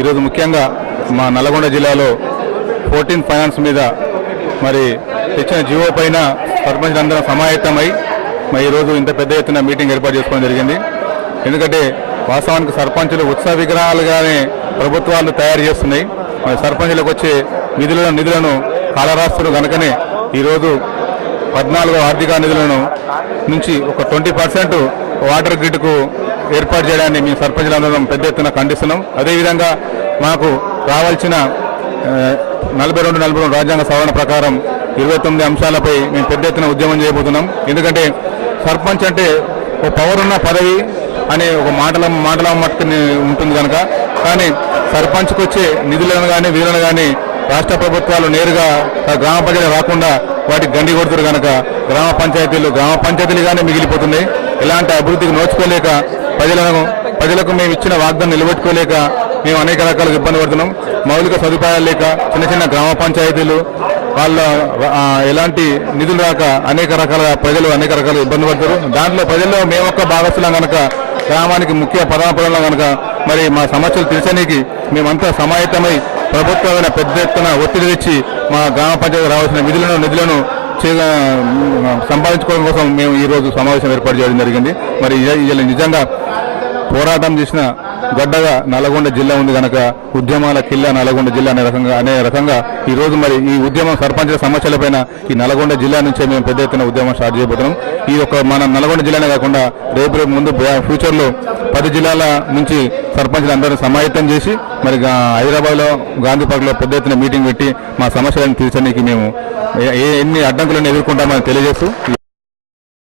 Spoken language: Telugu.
ఈరోజు ముఖ్యంగా మా నల్గొండ జిల్లాలో ఫోర్టీన్ ఫైనాన్స్ మీద మరి తెచ్చిన జీవో పైన సర్పంచులందరూ సమాయత్తమై మరి ఈరోజు ఇంత పెద్ద ఎత్తున మీటింగ్ ఏర్పాటు చేసుకోవడం జరిగింది. ఎందుకంటే వాస్తవానికి సర్పంచులు ఉత్సవ విగ్రహాలుగానే ప్రభుత్వాలు తయారు చేస్తున్నాయి. మరి సర్పంచులకు వచ్చే నిధులను నిధులను కాలరాస్తులు కనుకనే ఈరోజు పద్నాలుగో ఆర్థిక నిధులను నుంచి ఒక ట్వంటీ పర్సెంట్ వాటర్ గ్రిడ్కు ఏర్పాటు చేయడాన్ని మేము సర్పంచులందరం పెద్ద ఎత్తున ఖండిస్తున్నాం. అదేవిధంగా మాకు రావాల్సిన నలభై రెండు నలభై రెండు రాజ్యాంగ సవరణ ప్రకారం ఇరవై తొమ్మిది అంశాలపై మేము పెద్ద ఎత్తున ఉద్యమం చేయబోతున్నాం. ఎందుకంటే సర్పంచ్ అంటే ఒక పవర్ ఉన్న పదవి అనే ఒక మాటల మాటల మట్టుకు ఉంటుంది కనుక. కానీ సర్పంచ్కి వచ్చే నిధులను కానీ వీరులను కానీ రాష్ట్ర ప్రభుత్వాలు నేరుగా గ్రామ ప్రజలు రాకుండా వాటికి గండి కొడుతురు కనుక గ్రామ పంచాయతీలు గ్రామ పంచాయతీలుగానే మిగిలిపోతున్నాయి. ఇలాంటి అభివృద్ధికి నోచుకోలేక ప్రజలను ప్రజలకు మేము ఇచ్చిన వాగ్దానం నిలబెట్టుకోలేక మేము అనేక రకాల ఇబ్బంది పడుతున్నాం. మౌలిక సదుపాయాలు లేక చిన్న చిన్న గ్రామ పంచాయతీలు వాళ్ళ ఎలాంటి నిధులు రాక అనేక రకాల ప్రజలు అనేక రకాల ఇబ్బంది పడతారు దాంట్లో ప్రజల్లో మేము ఒక్క భాగస్థులం కనుక గ్రామానికి ముఖ్య పదాపదంలో కనుక మరి మా సమస్యలు తీర్చడానికి మేమంతా సమాయత్తమై ప్రభుత్వమైన పెద్ద ఎత్తున ఒత్తిడి తెచ్చి మా గ్రామ పంచాయతీ రావాల్సిన నిధులను నిధులను సంపాదించుకోవడం కోసం మేము ఈరోజు సమావేశం ఏర్పాటు చేయడం జరిగింది. మరి ఇ- నిజంగా పోరాటం చేసిన గడ్డగా నల్గొండ జిల్లా ఉంది కనుక ఉద్యమాల కిల్లా నల్గొండ జిల్లా అనే రకంగా అనే రకంగా ఈ రోజు మరి ఈ ఉద్యమం సర్పంచుల సమస్యలపైన ఈ నల్గొండ జిల్లా నుంచే మేము పెద్ద ఎత్తున ఉద్యమం స్టార్ట్ చేయబోతున్నాం. ఈ యొక్క మన నల్గొండ జిల్లానే కాకుండా రేపు రేపు ముందు ఫ్యూచర్లో పది జిల్లాల నుంచి సర్పంచులు అందరూ సమాయత్తం చేసి మరి హైదరాబాద్లో గాంధీ పార్క్లో పెద్ద ఎత్తున మీటింగ్ పెట్టి మా సమస్యలను తీర్చడానికి మేము ఏ- ఎన్ని అడ్డంకులను ఎదుర్కొంటామని తెలియజేస్తూ